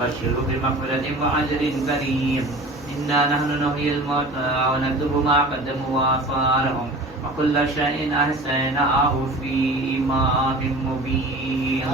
بشره بمغفرة وأجر كريم. إنا نحن نحيي الموتى ونكتب ما قدموا وآثارهم وكل شيء أحصيناه في إمام مبين.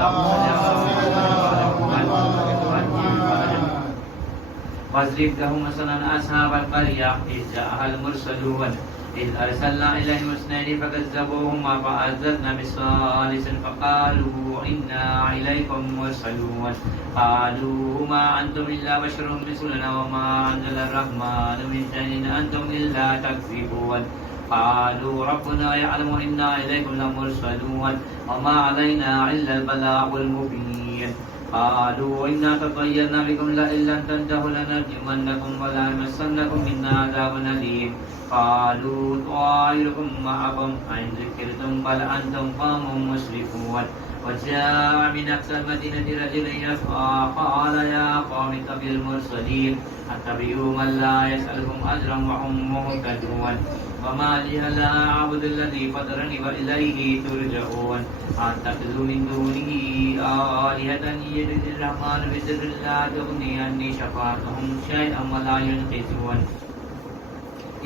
واضرب لهم مثلا أصحاب القرية إذ جاءها المرسلون إذ أرسلنا إليهم اثنين فكذبوهما فعززنا بثالث فقالوا إنا إليكم مرسلون. قالوا ما أنتم إلا بشر مثلنا وما أنزل الرحمن من شيء إن أنتم إلا تكذبون. قالوا ربنا يعلم إنا إليكم لمرسلون وما علينا إلا البلاغ المبين. قالوا إنا تطيرنا بكم لئن لم تنتهوا لنرجمنكم ولا يمسنكم منا عذاب أليم. قالوا طائركم معكم أئن ذكرتم بل أنتم قوم مسرفون. وجاء من أقصى المدينة رجل يسعى قال يا قوم اتبعوا المرسلين اتبعوا من لا يسألكم أجرا وهم مهتدون. وما لي لا أعبد الذي فطرني وإليه ترجعون. أتخذوا من دونه آلهة يدعون الرحمن بضر لا تغني عني شفاعتهم شيئا ولا ينقذون.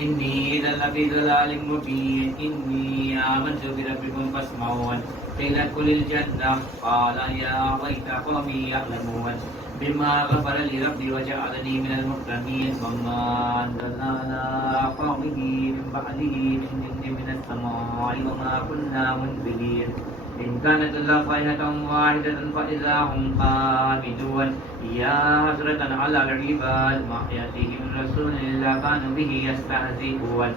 إني إذا لفي ضلال مبين. إني آمنت بربكم فاسمعون. قيل ادخل الجنة قال يا ليت قومي يعلمون بما غفر لي ربي وجعلني من المكرمين. وما أنزلنا على قومه من بعده من جند من السماء وما كنا منزلين. إن كانت إلا صيحة واحدة فإذا هم خامدون. يا حسرة على العباد ما يأتيهم من رسول إلا كانوا به يستهزئون.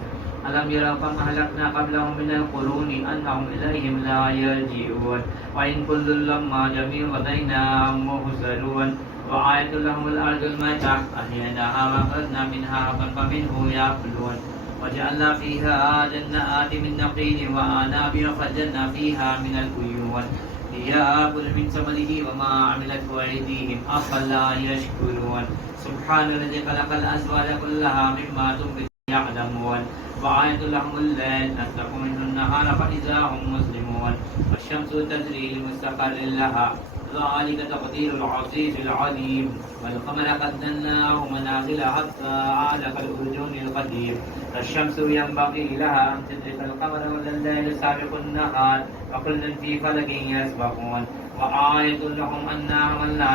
ألم يروا كم أهلكنا قبلهم من القرون أنهم إليهم لا يرجعون. وإن كل لما جميع لدينا محضرون. وآية لهم الأرض الميتة أحييناها وأخرجنا منها حبا فمنه يأكلون. وجعلنا فيها جنات من نخيل وأعناب وفجرنا فيها من العيون ليأكل من ثمره وما عملته أيديهم أفلا يشكرون. سبحان الذي خلق الأزواج كلها مما تنبت يعلمون. وآية لهم الليل نسلك منه النهار فإذا هم مسلمون. والشمس تجري لمستقر لها ذلك تقدير العزيز العليم. والقمر قدرناه منازل حتى عاد كالأرجون القديم. الشمس ينبغي لها أن تدرك القمر ولا الليل سابق النهار وكل في فلك يسبحون. وآية لهم أنا حملنا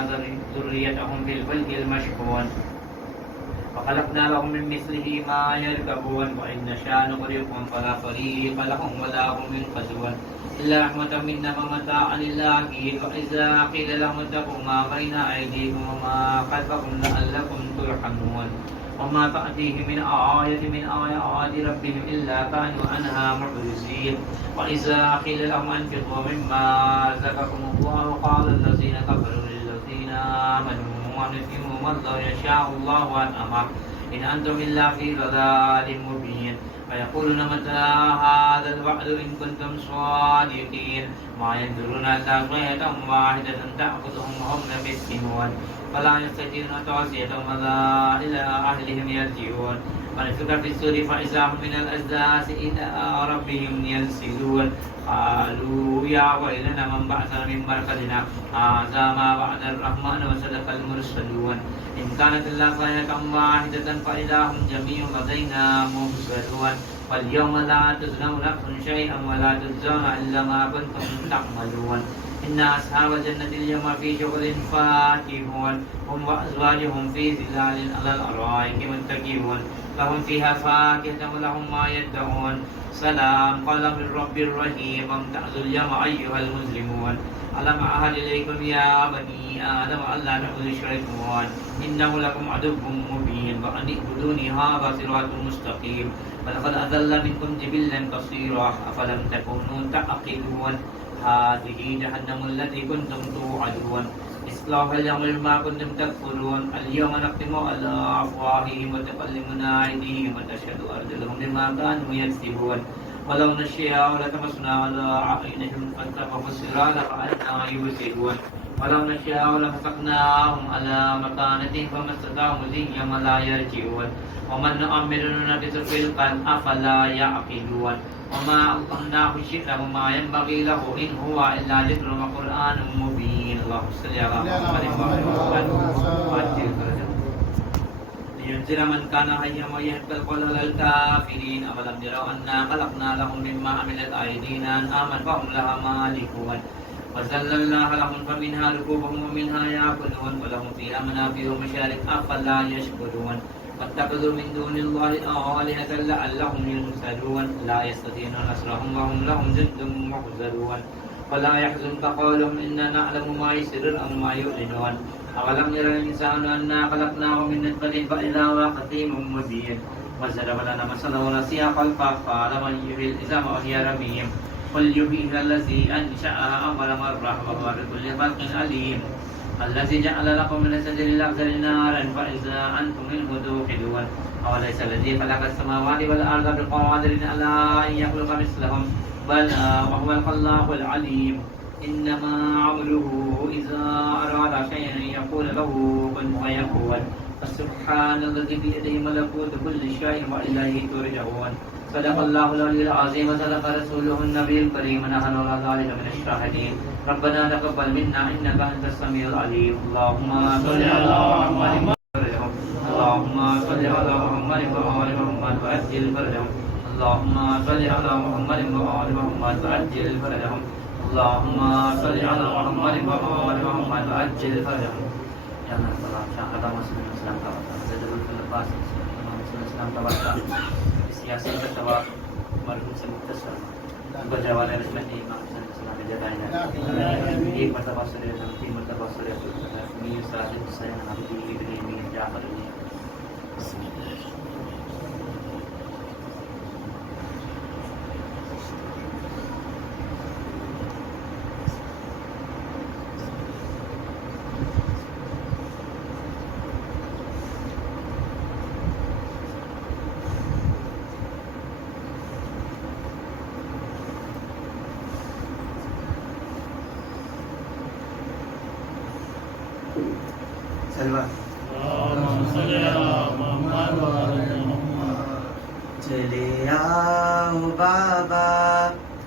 ذريتهم في الفلك المشحون وخلقنا لهم من مثله ما يركبون. وإن نشاء نغرقهم فلا طريق لهم ولا هم ينقذون إلا رحمة منا ومتاعا إلى حين. وإذا قيل لهم اتقوا ما بين أيديكم وما خلفكم لعلكم ترحمون. وما تأتيهم من آية من آيات ربهم إلا كانوا عنها معرضين. وإذا قيل لهم أنفقوا مما رزقكم الله قال الذين كفروا للذين آمنوا ونطعم من لا يشاء الله أن أمر إن أنتم إلا في ضلال مبين. ويقولون متى هذا الوعد إن كنتم صادقين. ما ينظرون إلا صيحة واحدة تأخذهم وهم يبتسمون فلا يستطيعون توصية ولا إلى أهلهم يرجعون. ونفخ في الصور فإذا هم من الأجداث إلى ربهم ينسلون. قالوا يا ويلنا من بعثنا من مرقدنا هذا ما وعد الرحمن وصدق المرسلون. إن كانت إلا صيحة واحدة فإذا هم جميع لدينا محضرون. واليوم لا تظلم نفس شيئا ولا تجزون إلا ما كنتم تعملون. إن أصحاب الجنة اليوم في شغل فاكهون هم وأزواجهم في ظلال على الأرائك متكئون لهم فيها فاكهة ولهم ما يدعون. سلام قال من رب رحيم. وامتازوا اليوم أيها المسلمون. ألم أعهد إليكم يا بني آدم ألا تعبدوا الشيطان إنه لكم عدو مبين وأن اعبدوني هذا صراط مستقيم. ولقد أضل منكم جبلا كثيرا أفلم تكونوا تعقلون. هذه جهنم التي كنتم توعدون اصلاها اليوم بما كنتم تكفرون. اليوم نختم على أفواههم وتكلمنا أيديهم وتشهد أرجلهم بما كانوا يكسبون. ولو نشاء لطمسنا على أعينهم فاستبقوا الصراط فأنى يبصرون. ولو نشاء لمسخناهم على مكانتهم فما استطاعوا مضيا ولا يرجعون. ومن نؤمره نكسه في الخلق أفلا يعقلون. وما ألقناه الشعر وما ينبغي له إن هو إلا ذكر وقرآن مبين. اللهم صل على محمد وعلى محمد وعجل فرجهم لينذر من كان حيا ويحق القول على الكافرين أولم يروا أنا خلقنا لهم مما عملت أيدينا أنعاما فهم لها مالكون وذللناها لهم فمنها ركوبهم ومنها يأكلون ولهم فيها منافع ومشارب أفلا يشكرون واتخذوا من دون الله آلهة لعلهم ينصرون لا يستطيعون نصرهم وهم لهم جند محضرون ولا يحزنك قولهم إنا نعلم ما يسرون وما يعلنون أولم ير الإنسان أنا خلقناه من نطفة فإذا هو خصيم مبين وضرب لنا مثلا ونسي خلقه قال من يحيي العظام وهي رميم قل يحييها الذي أنشأها أول مرة وهو بكل خلق عليم الذي جعل لكم من الشجر الأخضر نارا فإذا أنتم منه توقدون أوليس الذي خلق السماوات والأرض بقادر على أن يخلق مثلهم بل وهو الخلاق العليم إنما أمره إذا أراد شيئا يقول له كن فيكون فسبحان الذي بيده ملكوت كل شيء وإليه ترجعون صدق الله العلي العظيم وصدق رسوله النبي الكريم ونحن على ذلك من الشاهدين ربنا تقبل منا إنك أنت السميع العليم اللهم صل على محمد اللهم صل على محمد وآل محمد وعجل فرجهم اللهم صل على محمد وآل محمد وعجل فرجهم اللهم صل على محمد وآل محمد وعجل فرجهم يا الله تعالى مسلم الإسلام تعالى زدوا في اللباس مسلم الإسلام تعالى سیاسی فتوا مرحوم سے مختصر گزرے والے رحمت امام حسین السلام جدائنا ایک مرتبہ سورہ نام تین مرتبہ سورہ میر ساجد حسین عبدی ابن میر جعفر بسم اللہ چلے آؤ بابا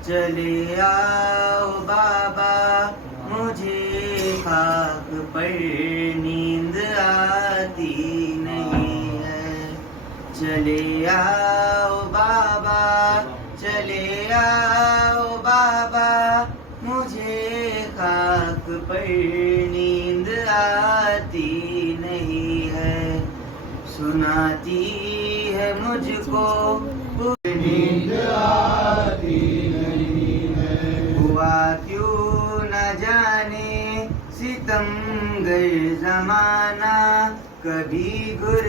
چلے آؤ بابا مجھے خاک پر نیند آتی نہیں ہے چلے آؤ بابا چلے آؤ بابا مجھے خاک پر نیند آتی نہیں ہے سناتی ہے مجھ کو نیند آتی نہیں ہے ہوا کیوں نہ جانے ستم گر زمانہ کبھی گر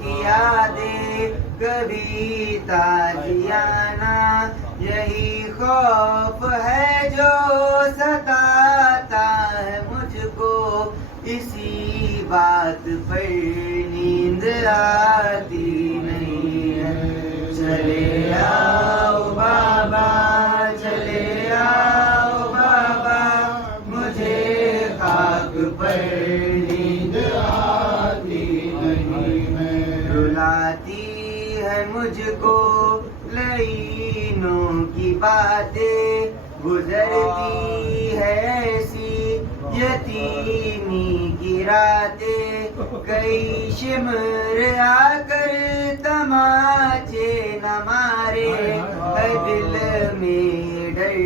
کی یادیں کبھی تازیانہ یہی خوف ہے جو ستاتا ہے مجھ کو اسی بات پر نیند آتی نہیں ہے چلے آؤ بابا چلے آؤ بابا مجھے خاک پر نیند آتی نہیں ہے رلاتی ہے مجھ کو لعینوں کی باتیں گزرتی ہے ایسی یتیمی کی راتیں کئی شمر آ کر تماچے نہ مارے ہے دل میں ڈر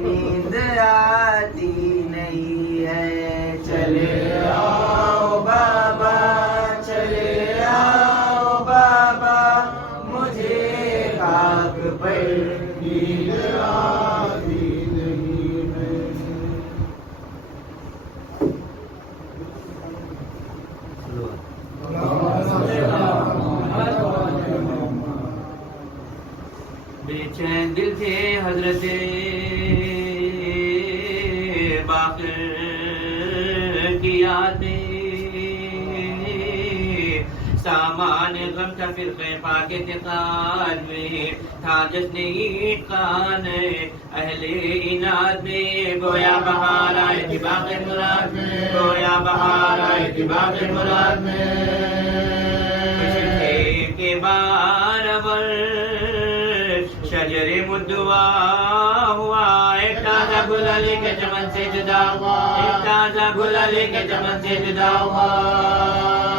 نیند آتی نہیں ہے چلے آؤ بابا چلے آؤ بابا مجھے خاک پر نیند آتی نہیں ہے بے چین دل تھے حضرت باقر کی یادیں سامان غم تھا فرقے پاک اعتقاد میں تھا جشن عید خان اہل عناد میں گویا بہار آئے تھی باغ مراد میں گویا بہار آئے تھی باغ مراد میں کے بارور شجر مدعا ہوا ایک تازہ گلالے کے چمن سے جدا ہوا ایک تازہ گلالے کے چمن سے جدا ہوا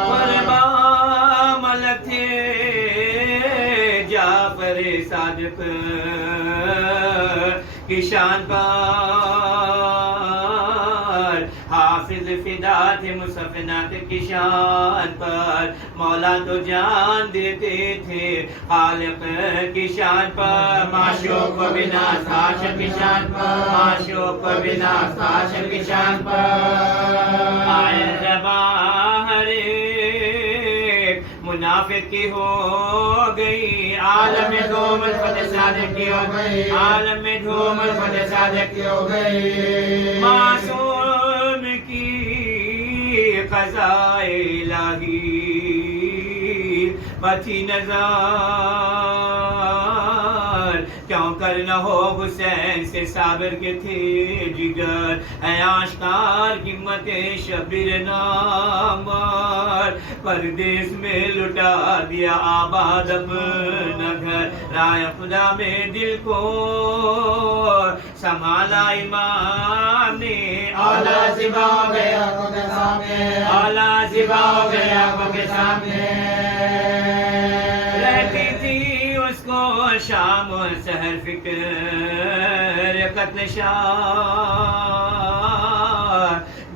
قربان ملک تھے جعفر صادق کی شان پر حافظ فدا تھے مصحف ناطق کی شان پر مولا تو جان دیتے تھے خالق کی شان پر معشوق و بنا عاشق کی شان پر معشوق و بنا عاشق کی شان پر آئے زبان ہر ایک منافق کی ہو گئی عالم میں دھوم فتح صادق کی ہو گئی عالم میں دھوم فتح صادق کی ہو گئی معصوم کی قضاء الہی بچی نظر کیوں کرنا ہو حسین سے صابر کے تھے جگر اے آشکار قیمت شبیر نامور پردیس میں لٹا دیا آباد اپنا گھر رائے خدا میں دل کو سنبھالا امام نے اعلیٰ زبا ہو گیا آنکھوں کے سامنے اعلیٰ زبا ہو گیا آنکھوں کے سامنے رہتی تھی اس کو شام و سحر فکر قتل شاہ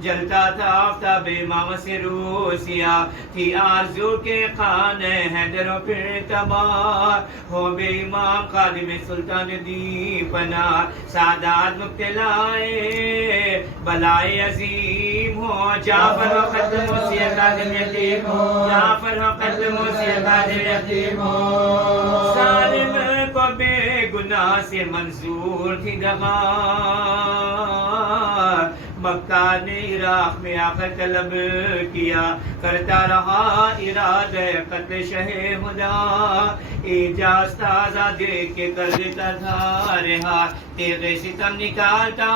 جلتا تھا آفتاب امام سے روسیا تھی آرزو کے خانہ حیدر و پھر تباہ ہو بے امام خادم سلطان دی پناہ سادات مبتلائے بلائے عظیم ہو جعفر و قتل موسیٰ قادم یتیم ہو جعفر و قتل موسیٰ قادم یتیم ہو ظالم کو بے گناہ سے منظور تھی دغا مکہ نے عراق میں آ کر طلب کیا کرتا رہا ارادہ قتل شہ خدا اعجاز تازہ دیکھ کے کر دیتا تھا رہا تیغ ستم نکالتا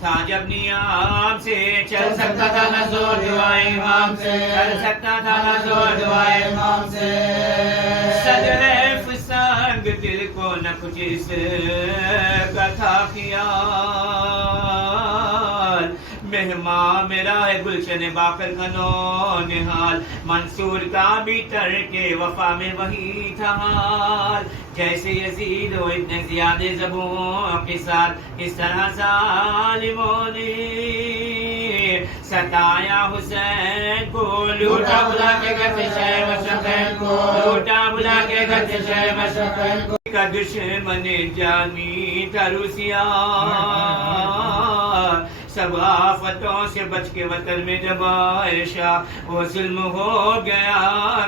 تھا جب نیام سے چل سکتا تھا نہ زور دعائے امام سے چل سکتا تھا نہ زور دعائے امام سے صدر فسنگ دل کو نہ کچھ اس کا تھا خیال مہمان میرا ہے گلشن باقر کا نونہال منصور کا بھی ترک وفا میں وہی تھا حال جیسے یزید و ابن زیاد زبوں کے ساتھ اس طرح ظالموں نے ستایا حسین کو لوٹا بلا کے گھر سے شہر مشرقین کو لوٹا بلا کے گھر سے شہر مشرقین کو کا دشمن جانی تھا روسیا سب آفتوں سے بچ کے وطن میں جب عائشہ وہ ظلم ہو گیا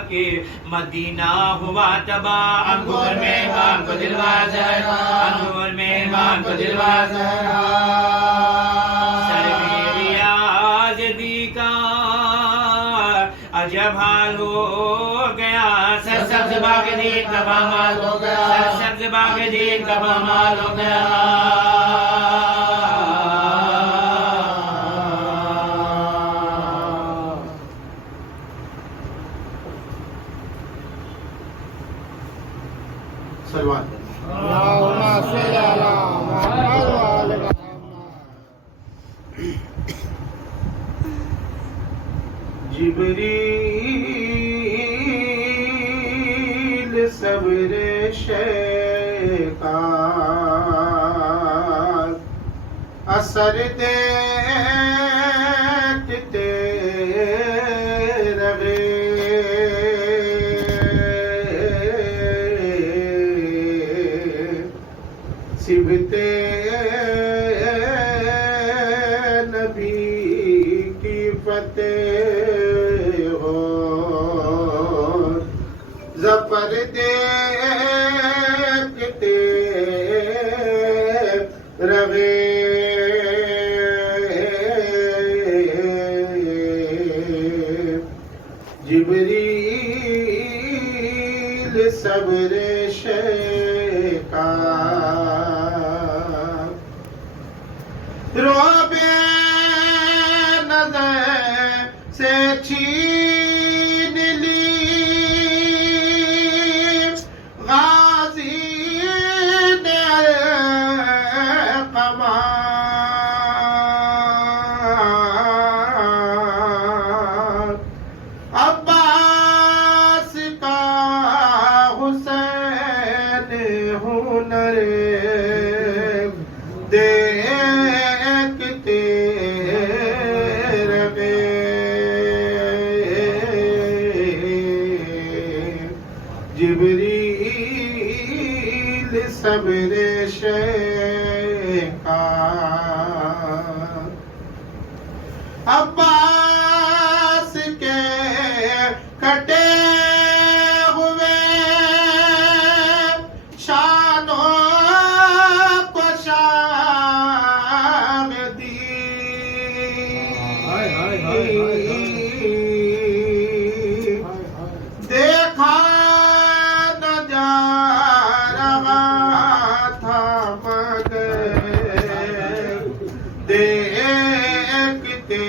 کہ مدینہ ہوا تباہ انگور میں امام کو دلوا زہرا انگور میں امام کو دلوا زہرا سروی آزدی کا عجب حال ہو گیا سرسبز باغ دین کا پامال ہو گیا سرسبز باغ دین کا پامال ہو گیا جبریل صبر شیطان اثر دیکھتے رہے سبتے نبی کی فتح ہو ظفر دیکھتے رہے جبریل صبر شیطان رعب نظر سے چھین لی غازی نے القما صبر شیخا عباس کے کٹے ہوئے شانوں کو شام دی دیکھا نہ جا رہا تھا مگر دیکھتے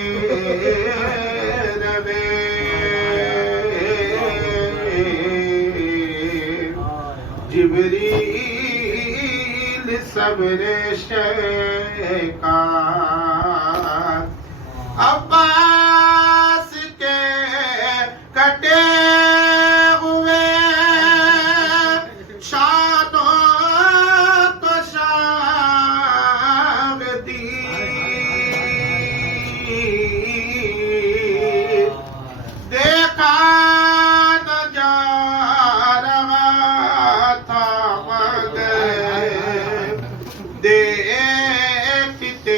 رہے جبریل صبر شیخا عباس کے کٹے ہوئے شانوں کو شام دی دیکھا نہ جا رہا تھا مگر دیکھتے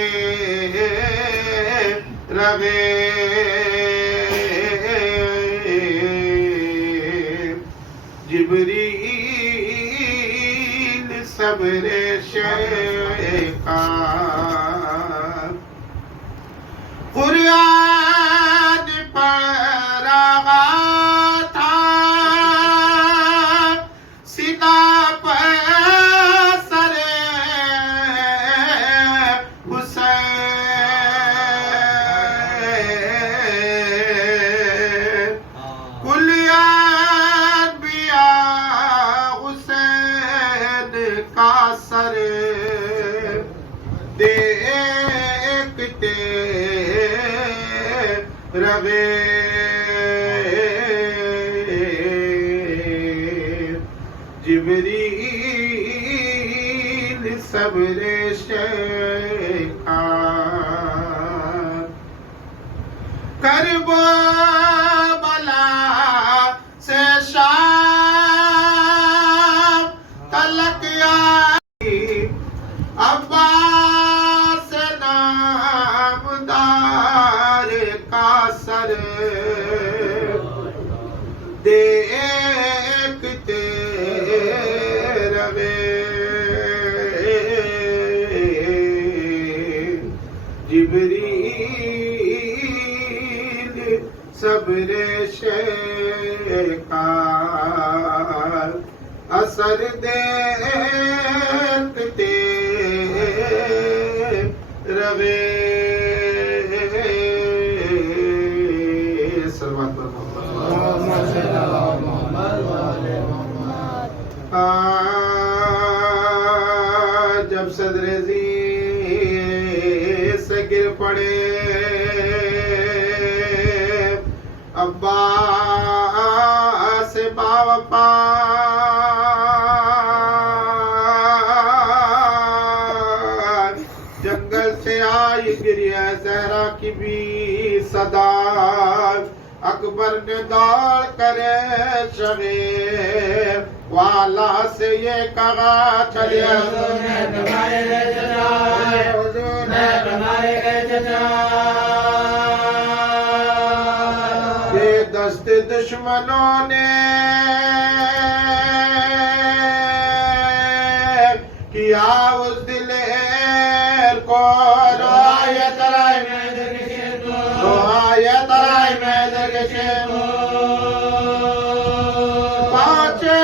رہے جبریل صبر شیخا قرآن پڑھ رہا تھا سینہ پر سر حسین کلیان بیا حسین کا سر دیکھتے رہے جبریل صبر شیخا کربلا سے شام تلک آئی عباس نامدار کا سر دیکھتے رہے جبریل صبر شیخا اثر دیکھتے رہے صلوات پر جب صدر سے گر پڑے عباس باوفا جنگل سے آئی گریہ زہرا کی بھی صدا اکبر نے دوڑ کرے شبے والا سے یہ کہا چلے حضور نے بنائے یہ دست دشمنوں نے کیا اس دلیر کو روایہ ترائی میں درگشے پانچے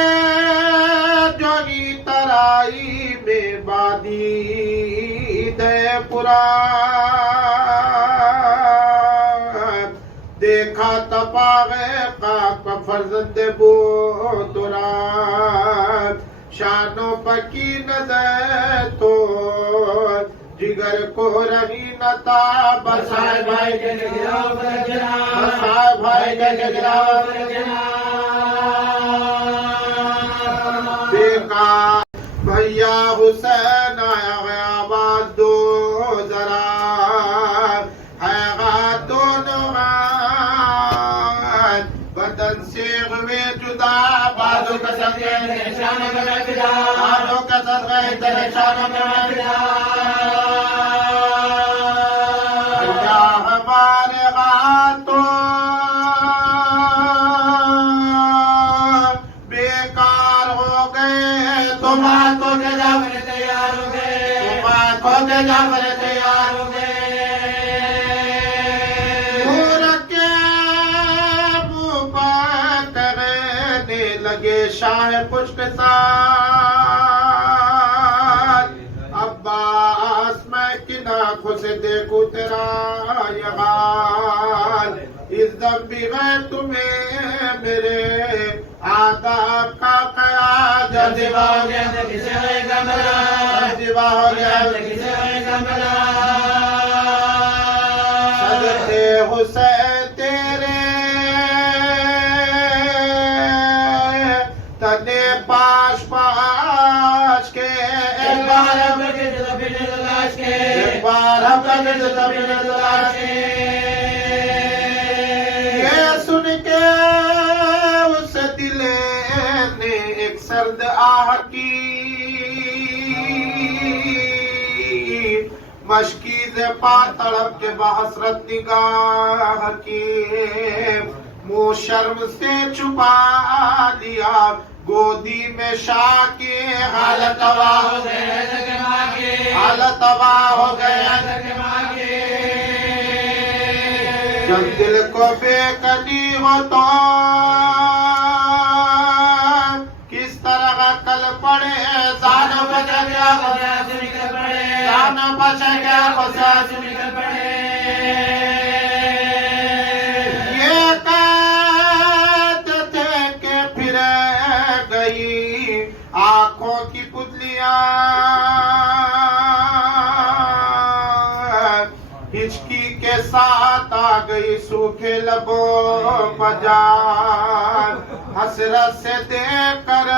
جوگی ترائی میں بادی دے پورا دیکھا تپاغے کا فرزند بو تراب شانوں پکی نظر تو جگر کو رہی نتا بسائے بھائی کے گراو پر جناب بسائے بھائی کے گراو پر جناب دیکھا بھیا حسین آیا گیا آواز دو ذرا ہے گا دونوں بدن سے غوے جدا بازو کا صدقہ تیرے شانوں میں میں فدا آنکھوں کا صدقہ تیرے شانوں میں میں فدا اللہ ہمارے ہاتھوں بیکار ہو گئے تم ہاتھوں کے جانے تیار ہو گئے تم ہاتھوں کے جانے تیار ہو گئے لگے شاہ پشت سال عباس میں کن آنکھوں سے دیکھوں تیرا یہ حال اس دم بھی میں تمہیں میرے آداب کا خیال جذبہ ہو گیا تو کسے ہوئے گا ملا جذبہ ہو گیا تو کسے ہوئے گا ملا صدقے حسین تیرے تنے پاش پاش کے ایک بار ہم لگے جو دبنے دلاش کے ایک بار ہم لگے جو دبنے دلاش کے یہ سن کے اس دل نے ایک سرد آہ کی مشکیز پا تڑپ کے بحسرت نگاہ کی منہ شرم سے چھپا لیا گودی میں شاہ کی حالت تباہ ہو گئے حالت تباہ ہو گئے جب دل کو بے قدی ہو تو کس طرح کل پڑے جان بچا گیا خدا سے نکل پڑے جان بچا گیا خدا سے نکل پڑے آنکھوں کی پتلیاں ہچکی کے ساتھ آ گئی سوکھے لبوں پر جان حسرت سے دیکھ کر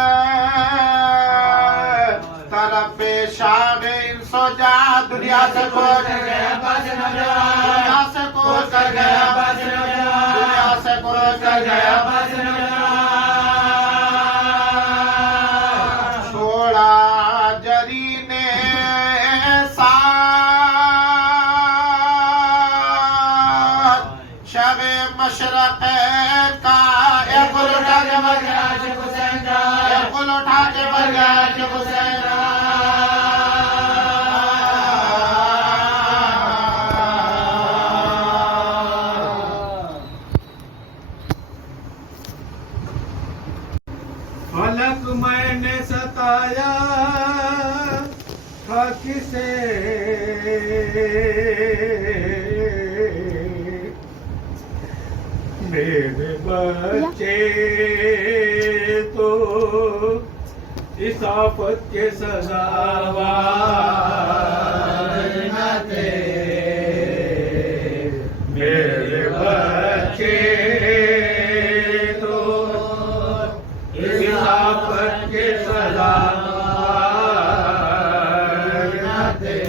طرف شاہ انسو جا دنیا سے کوچ کر گیا دنیا سے کوچ کر گیا دنیا سے کوچ کر گیا مشرق کا ایک گل اٹھا کے مر گیا عاشق حسین کا ایک گل اٹھا کے مر گیا عاشق حسین کا فلک میں نے ستایا تھا کسے میرے بچے تو اس آفت کے سزاوار نہ تھے میرے بچے تو اس آفت کے سزاوار نہ تھے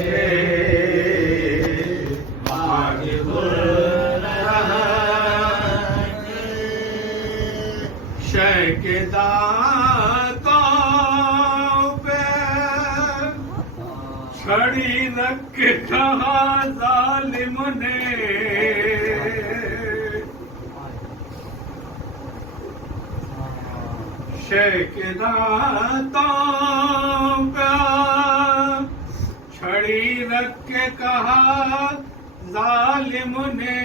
کے دانتوں پہ چھڑی رکھ کے کہا ظالم نے شے کے دانتوں پہ چھڑی رکھ کے کہا ظالم نے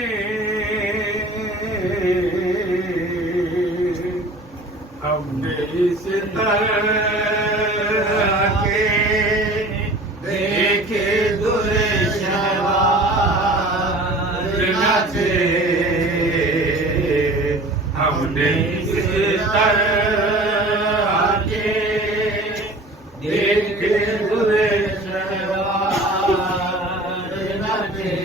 ہم نے اس طرح کے دیکھے درشوار نہ تھے ہم نے اس طرح کے دیکھے درشوار نہ تھے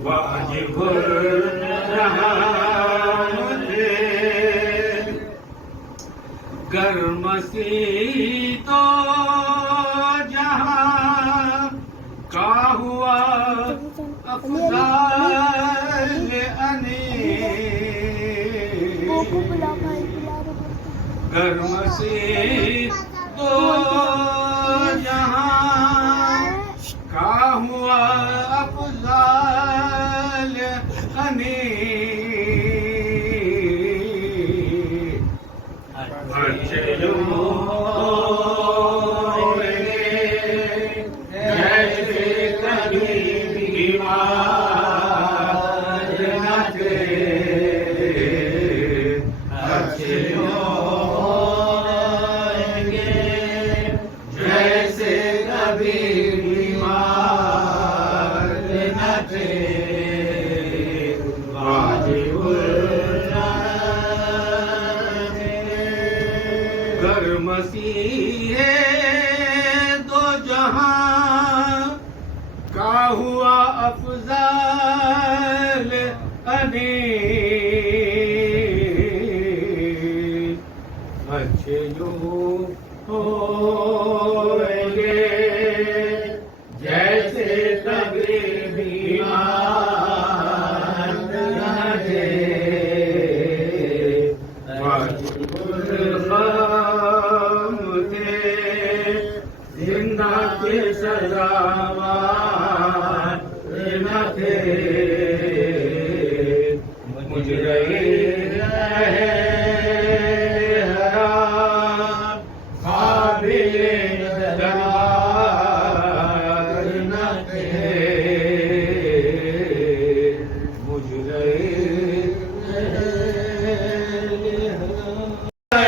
واجب رہا گرم سی تو جہاں کا ہوا افضال گرم سی دو جہاں کا ہوا افضال غنی اچھے جیسے کبھی بیمار نہ تھے اچھے جیسے کبھی بیمار نہ تھے واجب گر مسیح دو جہاں کا ہوا افضل غنی اچھے جو ہوئیں گے جیسے کبھی بیمار نہ تھے واجب الغم تھے زندہ کے سزاوار نہ تھے مجرم قابل دربار نہ تھے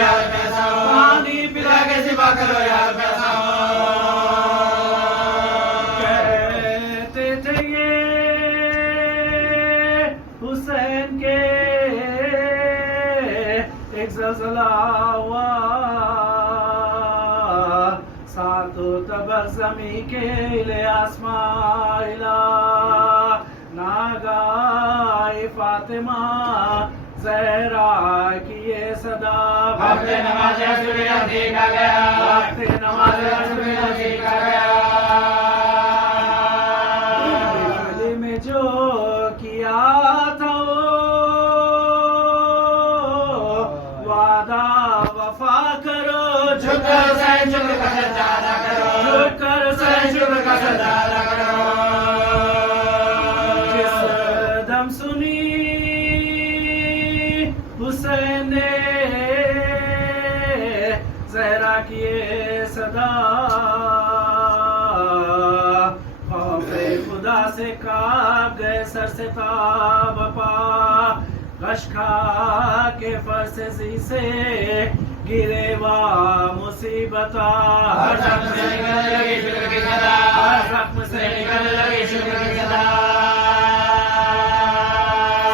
پانی پلا کے سوا کرو یار پیسہ کہتے تھے یہ حسین کے ایک زلزلہ ہوا ساتوں تبسمی کے لے آسمائلہ ناگاہ فاطمہ زہرا کی یہ صدا وقت نماز عصر نزدیک آ گیا وقت نماز عصر نزدیک آ گیا دل میں جو کیا تھا وعدہ وفا کرو جھک کر سین شکر کا سجدہ ادا کرو جھک کر سین شکر کا سجدہ ادا کرو جس دم سنی حسین نے زہرا کی یہ صدا خوف خدا سے کاپ گئے سر سے تاب پا غش کھا کے فرس سی سے گرے وا مصیبتا ہر زخم سے نکلنے لگی شکر کی صدا ہر زخم سے نکلنے لگی شکر کی صدا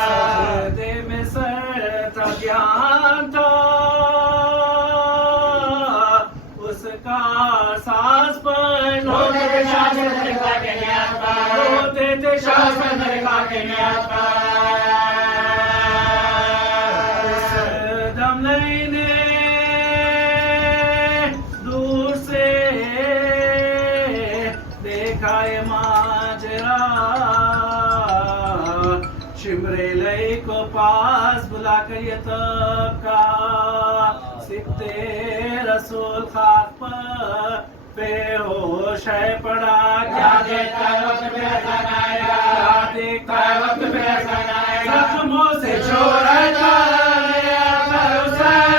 سجدے میں سر تک دھیان تھا اس کا ساز پر ہوتے تھے شاہ طریقہ کے نیاز پر ہوتے تھے شاہ طریقہ کے نیاز پر اس دم لینے دور سے دیکھا یہ ماجرا شمرے لئی کو پاس بلا کر یہ طبقہ سکتے رسول خاک پر بے ہوش ہے پڑا کیا دیکھتا ہے وقت پہ حسن آیا کیا دیکھتا ہے وقت پہ حسن آیا زخموں سے چھوڑا جایا کر حسین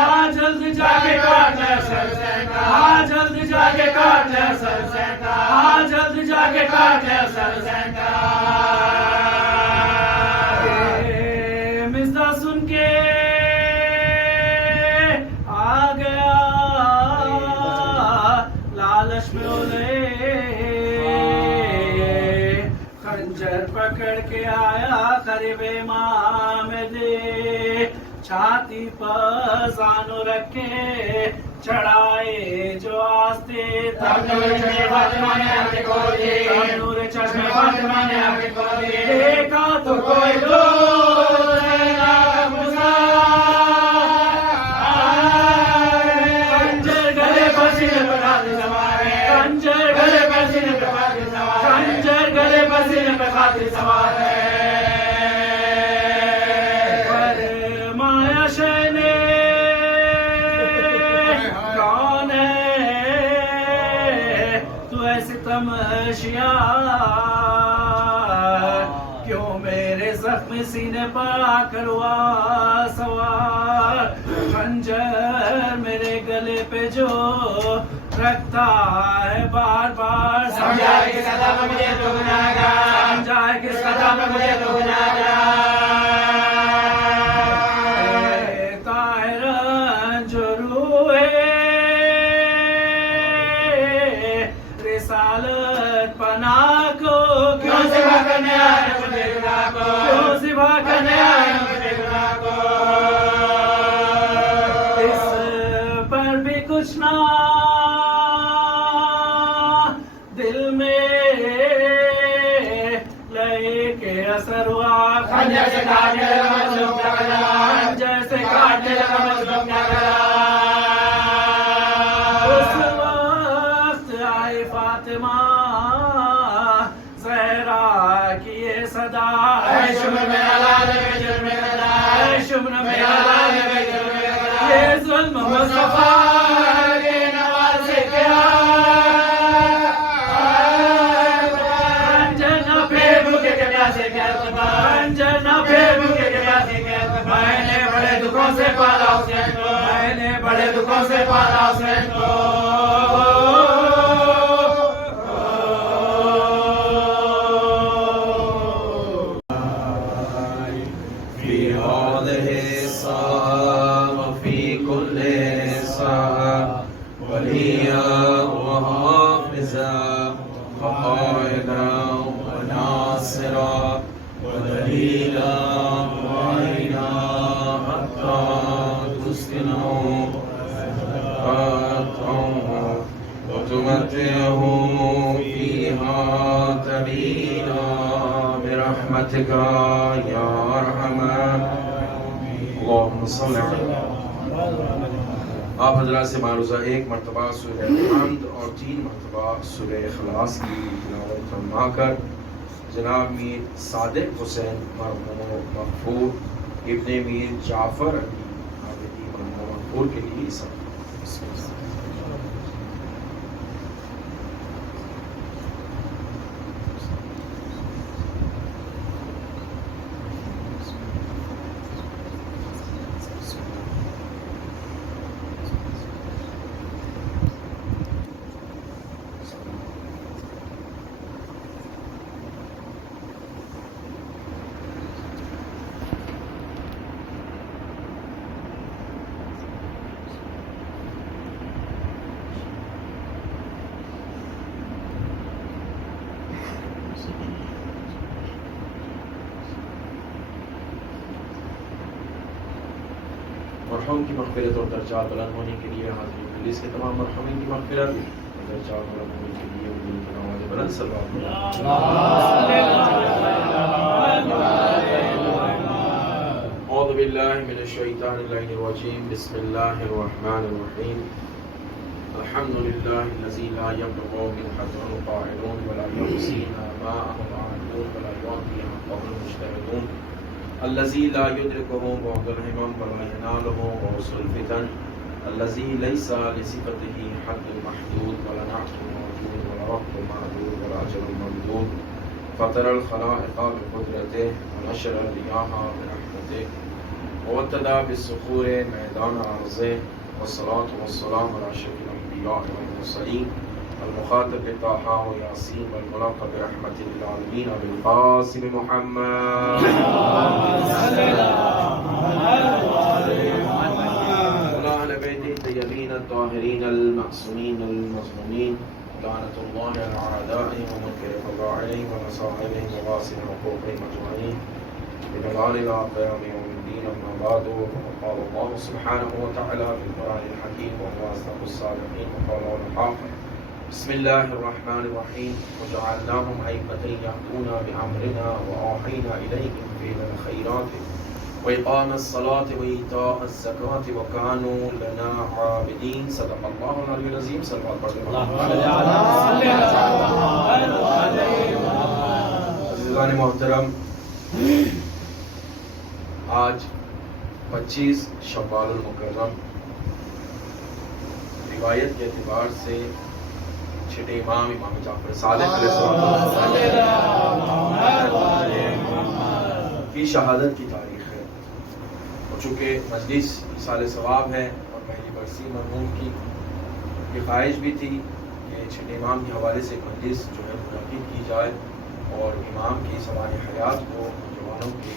ہاں جلد جا کے کاٹ لے سر حسین کا ہاں جلد جا کے کاٹ لے سر حسین کا ہاں جلد جا کے کاٹ لے سر حسین کا مصدا سن کے آ گیا لالچ میں اولے خنجر پکڑ کے آیا قریب امام دے چھاتی پر زانو رکھے چڑھائے جو آستے تب نور چشم فاطمہ نے آنکھیں کھول دی تب نور چشم فاطمہ نے آنکھیں کھول دی دیکھا تو کوئی دوست نہ خنجر گلے پر سینے پر خاطر سوار ہے خنجر گلے پر سینے پر خاطر سوار ہے خنجر گلے پر سینے پر خاطر سوار ہے اشیاء کیوں میرے زخم سینے پر آ کر ہوا سوار خنجر میرے گلے پہ جو رکھتا ہے بار بار سمجھائے کس قدم مجھے تو گناہگار سمجھائے کس قدم مجھے تو گناہگار طاہران جو روئے رسالت پناہ کو کیوں ذبح کرنے آئے مجھے گناہ کو کیوں ذبح کرنے آئے مجھے گناہ کو اس پر بھی کچھ نہ دل میں لئے کے اثر ہوا خنجر سے کاٹنے لگا مظلوم کا گلا جیسے کاٹنے لگا مظلوم کا گلا اس وقت آئی فاطمہ زہرا کی یہ صدا اے شمر میں حلال ہے جرم گدا اے شمر میں حلال ہے جرم گدا یہ ظلم مصطفیٰ کے نواز کیا انجنا پھر بھوکے کے پیاسے کے اتباع انجنا پھر بھوکے کے پیاسے کے اتباع میں نے بڑے دکھوں سے پالا حسین کو میں نے بڑے دکھوں سے پالا حسین کو في هذه الساعة وفي كل ساعة وليا وحافظا وقائدا وناصرا ودليلا وعينا حتى تسكنه وتمتعه فيها طويلا برحمتك يا ارحم اللهم صل على آپ حضرات سے معروضہ ایک مرتبہ سورہ حمد اور 3 مرتبہ سورہ اخلاص کی تلاوت فرما کر جناب میر صادق حسین مرحوم مغفور ابن میر جعفر علی عابدی مرحوم مغفور کے لیے سب مرحوم کی مغفرت اور درجات بلند ہونے کے لیے حاضرین مجلس کے تمام مرحومین کی مغفرت اور درجات بلند ہونے کے لیے ان کی نواز بلند صلوات اعوذ باللہ من الشیطان اللعین الرجیم بسم اللہ الرحمن الرحیم الحمد للہ الذی لا یبلغ منحة القائلون ولا یحصینا ما العالمون ولا یعطی حقه المجتهدون الذي لا يدركه بعد الهمم ولا يناله غوص الفتن الذي ليس لصفته حد محدود ولا نعت موجود ولا وقت معدود ولا أجل ممدود فطر الخلائق بقدرته ونشر الرياح برحمته وابتدى بالصخور ميدان عرضه والصلاة والسلام على أشرف الأنبياء والمرسلين المخاطب بطه وياسين والملقب برحمة للعالمين بالقاسم محمد وعلى أهل بيته الطيبين الطاهرين المعصومين المظلومين لعنة الله على أعدائهم ومنكر فضائلهم ومصائبهم وغاسل حقوقهم أجمعين بجلال الأقيام يوم الدين أما بعد وقال الله سبحانه وتعالى في القرآن الحكيم وهو أصدق الصادقين وقال الحق بسم الله الرحمن الرحيم وجعلناهم أئمة يهدون بأمرنا وأوحينا إليهم فعل الخيرات وإقام الصلاة وإيتاء الزكاة وكانوا لنا عابدين صدق الله العلي العظيم صلوات عزیزان محترم آج 25 شوال المکرم روایت کے اعتبار سے چھٹے امام امام جعفر صادق علیہ السلام کی شہادت کی تاریخ ہے. اور چونکہ مجلس سال ثواب ہے اور پہلی برسی مرحوم کی یہ خواہش بھی تھی کہ چھٹے امام کے حوالے سے ایک مجلس جو ہے منعقد کی جائے اور امام کی سوانح حیات کو جوانوں کی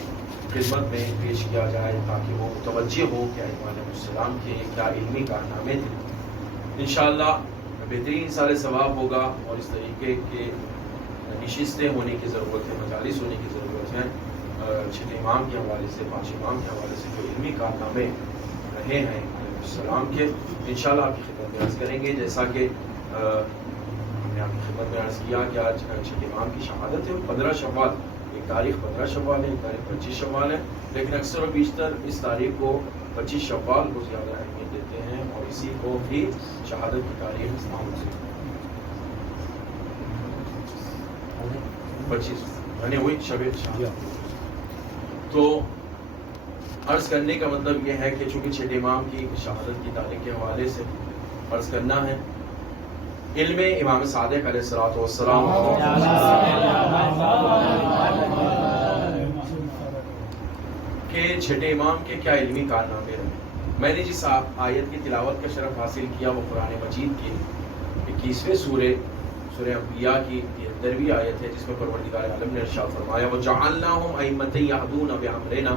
خدمت میں پیش کیا جائے تاکہ وہ متوجہ ہو کہ امام علیہ السلام کے کیا علمی کارنامے تھے. انشاءاللہ بہترین سال ثواب ہوگا اور اس طریقے کے نشستیں ہونے کی ضرورت ہے, مجالس ہونے کی ضرورت ہے چھٹے امام کے حوالے سے, پانچ امام کے حوالے سے جو علمی کارنامے رہے ہیں علیہ السلام کے, انشاءاللہ آپ کی خدمت میں عرض کریں گے. جیسا کہ ہم نے آپ کی خدمت میں عرض کیا کہ آج چھٹے امام کی شہادت ہے 15 شوال, ایک تاریخ 15 شوال ہے, ایک تاریخ 25 شوال ہے, لیکن اکثر و بیشتر اس تاریخ کو 25 شوال کو زیادہ اہمیت دیتے ہیں اور اسی کو بھی شہادت کی تاریخ اسلام سے 25 یعنی وہی شب شہادت. تو عرض کرنے کا مطلب یہ ہے کہ چونکہ چھٹے امام کی شہادت کی تاریخ کے حوالے سے عرض کرنا ہے علم امام صادق علیہ السلام کہ چھٹے امام کے کیا علمی کارنامے رہے. میں نے جس آیت کی تلاوت کا شرف حاصل کیا وہ قرآن مجید کی 21ویں سورہ انبیاء کی 73ویں آیت ہے, جس میں پروردگار عالم نے ارشاد فرمایا وَجَعَلْنَاهُمْ أَئِمَّةً يَهْدُونَ بِأَمْرِنَا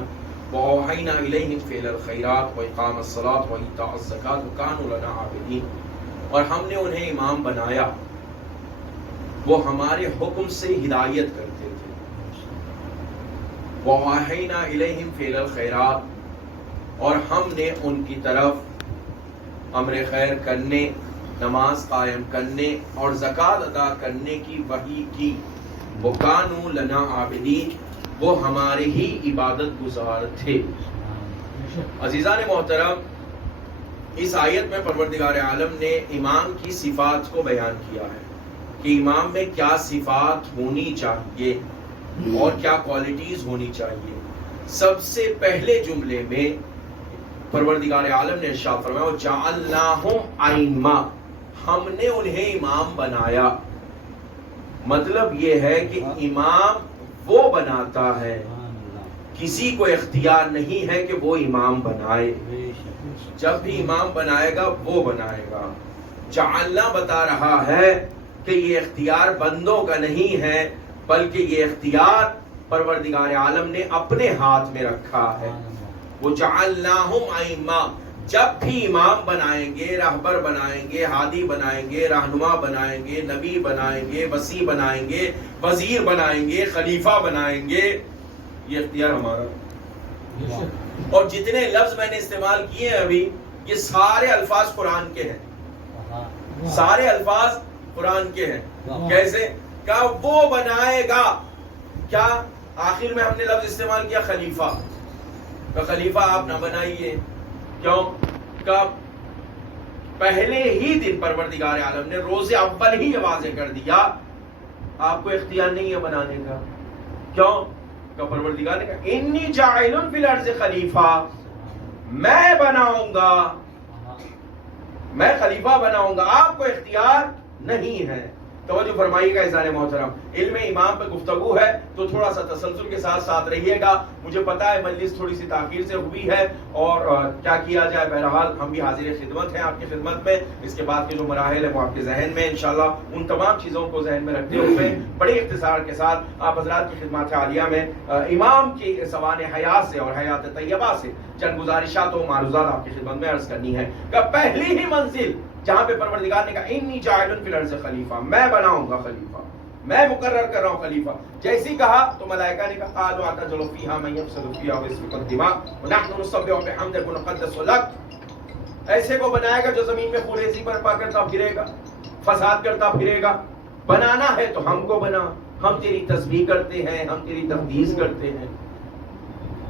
وَأَوْحَيْنَا إِلَيْهِمْ فِعْلَ الْخَيْرَاتِ وَإِقَامَ الصَّلَاةِ وَإِيتَاءَ الزَّكَاةِ وَكَانُوا لَنَا عَابِدِينَ. اور ہم نے انہیں امام بنایا, وہ ہمارے حکم سے ہدایت کرتے تھے. وَأَوْحَيْنَا إِلَيْهِمْ فِعْلَ الْخَيْرَاتِ, اور ہم نے ان کی طرف امر خیر کرنے, نماز قائم کرنے اور زکوٰۃ ادا کرنے کی وحی کی. وَكَانُوا لَنَا عَابِدِينَ, وہ ہمارے ہی عبادت گزار تھے. عزیزان محترم, اس آیت میں پروردگار عالم نے امام کی صفات کو بیان کیا ہے کہ امام میں کیا صفات ہونی چاہیے اور کیا کوالٹیز ہونی چاہیے. سب سے پہلے جملے میں پروردگار عالم نے ارشاد فرمایا وَجَعَلْنَاهُمْ أَئِمَّةً, ہم نے انہیں امام بنایا. مطلب یہ ہے کہ امام وہ بناتا ہے, کسی کو اختیار نہیں ہے کہ وہ امام بنائے. جب بھی امام بنائے گا وہ بنائے گا. جعلنا بتا رہا ہے کہ یہ اختیار بندوں کا نہیں ہے, بلکہ یہ اختیار پروردگار عالم نے اپنے ہاتھ میں رکھا ہے. وہ جعلناہم ائمہ, جب بھی امام بنائیں گے, رہبر بنائیں گے, ہادی بنائیں گے, رہنما بنائیں گے, نبی بنائیں گے, وصی بنائیں گے, وزیر بنائیں گے, خلیفہ بنائیں گے, یہ اختیار ہمارا. اور جتنے لفظ میں نے استعمال کیے ہیں ابھی, یہ سارے الفاظ قرآن کے ہیں, سارے الفاظ قرآن کے ہیں. کیسے کہ وہ بنائے گا. کیا آخر میں ہم نے لفظ استعمال کیا خلیفہ, تو خلیفہ آپ نہ بنائیے. کیوں کہ پہلے ہی دن پروردگار عالم نے روز اول ہی یہ واضح کر دیا آپ کو اختیار نہیں ہے بنانے کا. کیوں کہ پروردگار نے کہا انی جاعل فی الارض خلیفہ, میں بناؤں گا, میں خلیفہ بناؤں گا, آپ کو اختیار نہیں ہے. توجہ فرمائیے گا عزیزان محترم, علم امام پہ گفتگو ہے تو تھوڑا سا تسلسل کے ساتھ ساتھ رہیے گا. مجھے پتا ہے مجلس تھوڑی سی تاخیر سے ہوئی ہے اور کیا کیا جائے, بہرحال ہم بھی حاضر خدمت ہیں آپ کی خدمت میں. اس کے بعد کے جو مراحل ہیں وہ آپ کے ذہن میں, انشاءاللہ ان تمام چیزوں کو ذہن میں رکھتے ہوئے بڑے اختصار کے ساتھ آپ حضرات کی خدمات عالیہ میں امام کی سوانح حیات سے اور حیات طیبہ سے چند گزارشات و معروضات آپ کی خدمت میں عرض کرنی ہے. کہ پہلی ہی منزل جہاں پہ پروردگار نے کہا انی جاعل فی الارض خلیفہ, میں بناؤں گا خلیفہ, میں مقرر کر رہا ہوں خلیفہ. جیسی کہا تو ملائکہ نے کہا قالوا اتجعل فیہا من یفسد فیہا ویسفک الدماء ونحن نسبح بحمدک ونقدس لک. ایسے کو بنائے گا جو زمین میں خون ریزی برپا کرتا پھرے گا, فساد کرتا پھرے گا. بنانا ہے تو ہم کو بنا, ہم تیری تسبیح کرتے ہیں, ہم تیری تقدیس کرتے ہیں.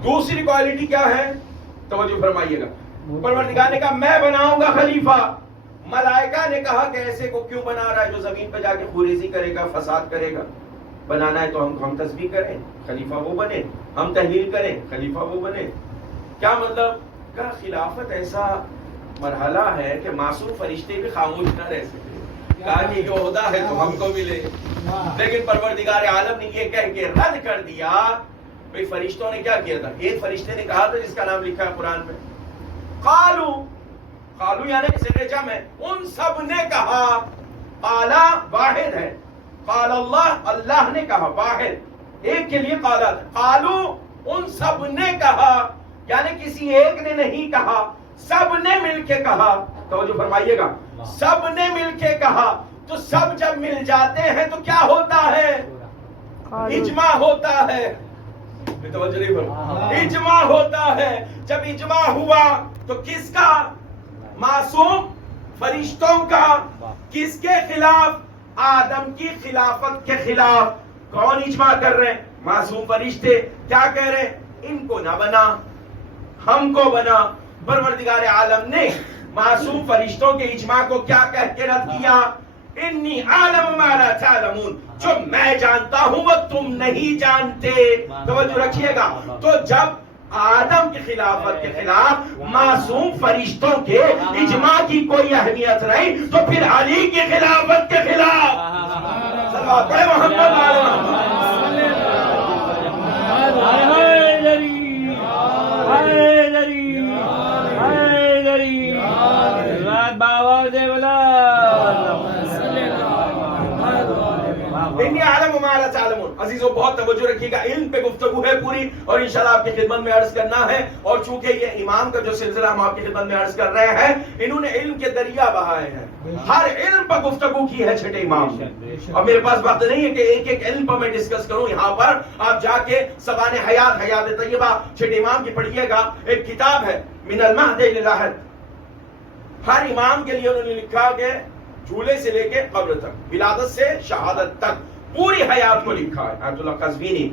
دوسری کوالٹی کیا ہے توجہ فرمائیے گا. پروردگار نے کہا میں بناؤں گا خلیفہ. ملائکہ نے کہا کہ ایسے کو کیوں بنا رہا ہے جو زمین پہ جا کے خوریزی کرے گا, فساد کرے گا. بنانا ہے تو ہم تسبیح کریں, خلیفہ وہ بنے, ہم تحلیل کریں, خلیفہ وہ بنے. کیا مطلب کہ خلافت ایسا مرحلہ ہے کہ معصوم فرشتے بھی خاموش نہ رہ سکتے. کہا کہ یہ ہوتا ہے تو ہم کو ملے. لیکن پروردگار عالم نے یہ کہہ کے رد کر دیا. بھئی فرشتوں نے کیا کیا تھا؟ ایک فرشتے نے کہا تھا جس کا نام لکھا ہے قرآن میں, قالو یعنی صیغہ جمع ہے, ان سب نے کہا. قالا واحد ہے, قال اللہ اللہ نے کہا, واحد ایک کے لیے قالا. قالو ان سب نے کہا, یعنی کسی ایک نے نہیں کہا, سب نے مل کے کہا. توجہ فرمائیے گا, سب نے مل کے کہا. تو سب جب مل جاتے ہیں تو کیا ہوتا ہے؟ اجماع ہوتا ہے. توجہ نہیں فرمائی, اجماع ہوتا ہے. جب اجماع ہوا تو کس کا؟ معصوم فرشتوں کا. کس کے خلاف؟ آدم کی خلافت کے خلاف. کون اجماع کر رہے ہیں؟ معصوم فرشتے. کیا کہہ رہے ہیں؟ ان کو نہ بنا, ہم کو بنا. پروردگار عالم نے معصوم فرشتوں کے اجماع کو کیا کہہ کے رد کیا؟ انی عالم ما لا تعلمون, جو میں جانتا ہوں وہ تم نہیں جانتے. توجہ رکھیے گا. تو جب آدم کی خلافت کے خلاف معصوم فرشتوں کے اجماع کی کوئی اہمیت نہیں, تو پھر علی کی خلافت کے خلاف صلوات پڑھے محمد انی عالم ما لا تعلمون. عزیزوں بہت توجہ رکھیے گا, علم پہ گفتگو ہے پوری, اور انشاءاللہ آپ کی خدمت میں عرض کرنا ہے. اور چونکہ یہ امام کا جو سلسلہ ہم آپ کی خدمت میں عرض کر رہے ہیں, انہوں نے علم کے دریا بہائے ہیں, ہر علم پر گفتگو کی ہے چھٹے امام نے. اور میرے پاس وقت نہیں ہے کہ ایک ایک علم پر میں ڈسکس کروں. یہاں پر آپ جا کے سبان حیات حیات طیبہ چھٹے امام کی پڑھیے گا. ایک کتاب ہے من المہد الی اللحد, ہر امام کے لیے انہوں نے لکھا کہ جھولے سے لے کے قبر تک, ولادت سے شہادت تک پوری حیات کو لکھا ہے. آیت اللہ قزوینی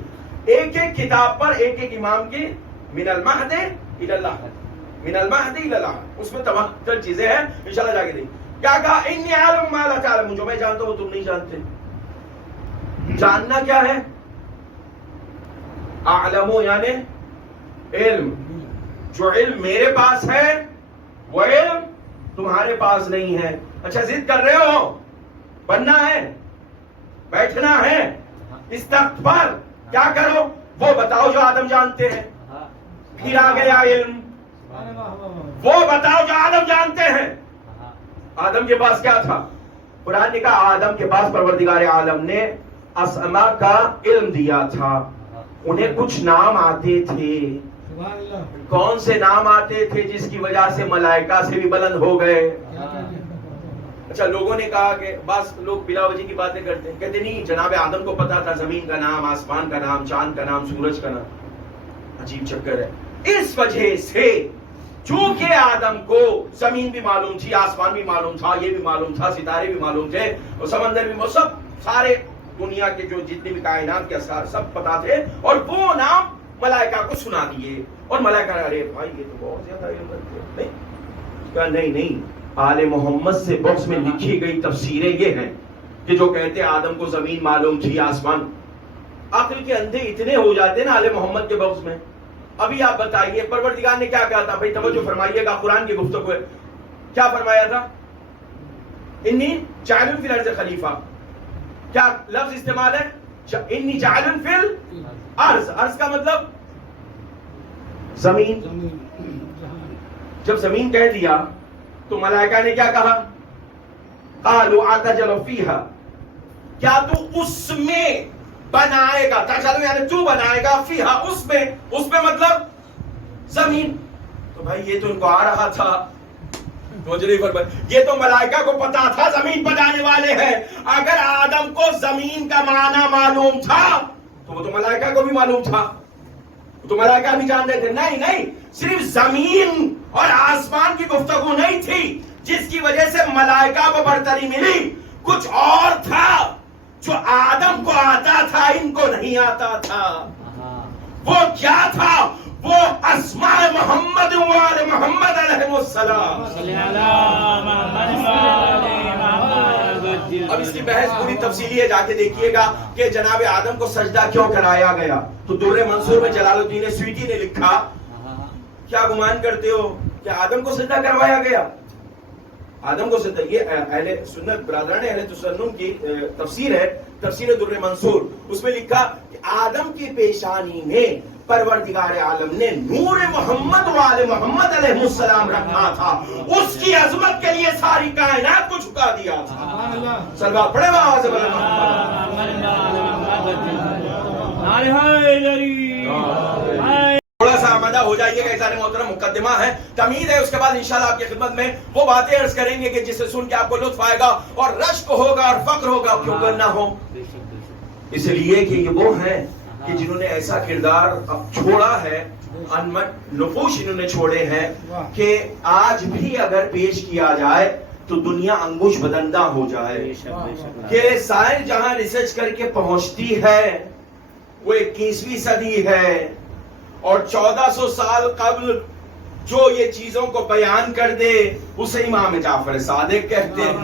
ایک ایک کتاب پر ایک ایک امام کی من المہد الی اللحد, من المہد الی اللحد, اس میں تمام چیزیں ہیں. انشاءاللہ جا کے دیکھیں. کیا کہا؟ انی عالم ما لا تعلمون, جو میں جانتا ہوں وہ تم نہیں جانتے. جاننا کیا ہے؟ اعلمو یعنی علم. جو علم میرے پاس ہے وہ علم تمہارے پاس نہیں ہے. اچھا ضد کر رہے ہو, بننا ہے, بیٹھنا ہے اس تخت پر, کیا کرو وہ بتاؤ جو آدم جانتے ہیں. پھر آ گیا علم, وہ بتاؤ جو آدم جانتے ہیں. آدم کے پاس کیا تھا؟ قرآن نے کہا آدم کے پاس پروردگار عالم نے اسماء کا علم دیا تھا. انہیں کچھ نام آتے تھے. کون سے نام آتے تھے جس کی وجہ سے ملائکہ سے بھی بلند ہو گئے؟ اچھا لوگوں نے کہا کہ بعض لوگ بلا وجہ کی باتیں کرتے ہیں, کہتے نہیں جناب آدم کو پتا تھا زمین کا نام, آسمان کا نام, چاند کا نام, سورج کا نام. عجیب چکر ہے. اس وجہ سے چونکہ آدم کو زمین بھی معلوم تھی, آسمان بھی معلوم تھا, یہ بھی معلوم تھا, ستارے بھی معلوم تھے, اور سمندر بھی, وہ سب سارے دنیا کے جو جتنے بھی کائنات کے اسرار سب پتا تھے, اور وہ نام ملائکہ کو سنا دیے. اور ملائکہ ارے بھائی یہ تو بہت زیادہ علم رکھتے ہیں. کہا نہیں, آل محمد سے باکس میں لکھی گئی تفسیریں یہ ہیں کہ جو کہتے آدم کو زمین معلوم تھی, آسمان. عقل کے اندھے اتنے ہو جاتے ہیں نا آل محمد کے باکس میں. ابھی آپ بتائیے پروردگار نے کیا کہا تھا؟ بھائی توجہ فرمائیے گا, قرآن کی گفتگو ہے. کیا فرمایا تھا؟ انی جاعل فی الارض خلیفہ. کیا لفظ استعمال ہے؟ انی جاعل فی الارض. ارض کا مطلب زمین. جب زمین کہہ دیا تو ملائکہ نے کیا کہا؟ قالوا اتجعل فیہا, کیا تو اس میں بنائے گا؟ تجعل یعنی تو بنائے گا, فیہا اس میں, اس میں مطلب زمین. تو بھائی یہ تو ان کو آ رہا تھا, یہ تو ملائکہ کو پتا تھا زمین بنانے والے ہیں. اگر آدم کو زمین کا معنی معلوم تھا تو وہ تو ملائکہ کو بھی معلوم تھا, تو ملائکہ بھی جان رہے تھے. نہیں, صرف زمین اور آسمان کی گفتگو نہیں تھی جس کی وجہ سے ملائکہ کو برتری ملی. کچھ اور تھا جو آدم کو آتا تھا, ان کو نہیں آتا تھا. وہ کیا تھا؟ وہ اسماء محمد و آل محمد علیہ السلام. اب اس کی بحث پوری تفصیلی ہے, جا کے دیکھیے گا کہ جناب آدم کو سجدہ کیوں کرایا گیا. تو در منصور میں جلال الدین سیوطی نے لکھا, کیا گمان کرتے ہو کہ آدم کو سجدہ کروایا گیا؟ آدم کو زندہ، یہ اہل سنت برادران اہل تسنن کی تفسیر ہے، تفسیر در منصور، اس میں لکھا کہ آدم کی پیشانی میں پروردگار عالم نے نور محمد و آل محمد علیہ السلام رکھا تھا، اس کی عظمت کے لیے ساری کائنات کو جھکا دیا تھا. صلوات پڑھے آواز تھوڑا سا آمادہ ہو جائیے گا. اذان محترم مقدمہ ہے، تمہید ہے، اس کے بعد انشاءاللہ آپ کی خدمت میں وہ باتیں عرض کریں گے کہ جس سے سن کے آپ کو لطف آئے گا اور رشک ہوگا اور فخر ہوگا، کیوں کرنا ہو، اس لیے کہ یہ وہ ہیں کہ جنہوں نے ایسا کردار اب چھوڑا ہے، انمٹ نفوش انہوں نے چھوڑے ہیں کہ آج بھی اگر پیش کیا جائے تو دنیا انگوش بدندہ ہو جائے. کہ سائنس جہاں ریسرچ کر کے پہنچتی ہے وہ 21ویں صدی ہے، اور 1400 سال قبل جو یہ چیزوں کو بیان کر دے اسے امام جعفر صادق کہتے ہیں.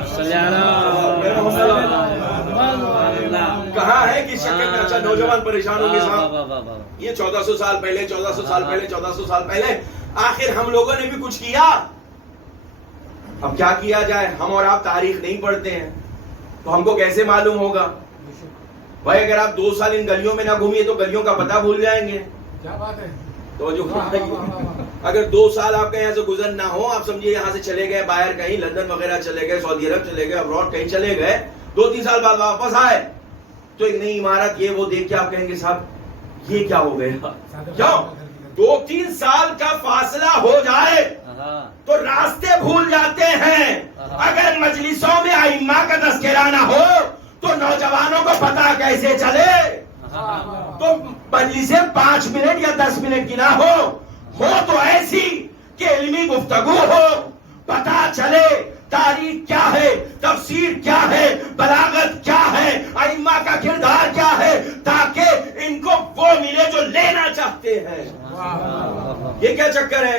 کہاں ہے کہ شکل میں اچھا نوجوان پریشان ہوں گے صاحب، یہ 1400 سال پہلے 1400 سال پہلے 1400 سال پہلے، آخر ہم لوگوں نے بھی کچھ کیا. اب کیا کیا جائے، ہم اور آپ تاریخ نہیں پڑھتے ہیں تو ہم کو کیسے معلوم ہوگا بھائی. اگر آپ 2 سال ان گلیوں میں نہ گھومیے تو گلیوں کا پتہ بھول جائیں گے. کیا بات ہے، اگر 2 سال آپ کے یہاں سے گزر نہ ہو، آپ سمجھیے یہاں سے چلے گئے باہر کہیں لندن وغیرہ چلے گئے، سعودی عرب چلے گئے، ابراڈ کہیں چلے گئے، 2-3 سال بعد واپس آئے تو ایک نئی عمارت یہ وہ دیکھ کے آپ کہیں گے صاحب یہ کیا ہو گیا. کیوں 2-3 سال کا فاصلہ ہو جائے تو راستے بھول جاتے ہیں. اگر مجلسوں میں ائمہ کا تذکرہ نہ ہو تو نوجوانوں کو پتہ کیسے چلے. تو مجلسیں 5 منٹ یا 10 منٹ کی نہ ہو تو ایسی کہ علمی گفتگو ہو، پتہ چلے تاریخ کیا ہے، تفسیر کیا ہے، بلاغت کیا ہے، ائمہ کا کردار کیا ہے، تاکہ ان کو وہ ملے جو لینا چاہتے ہیں. یہ کیا چکر ہے؟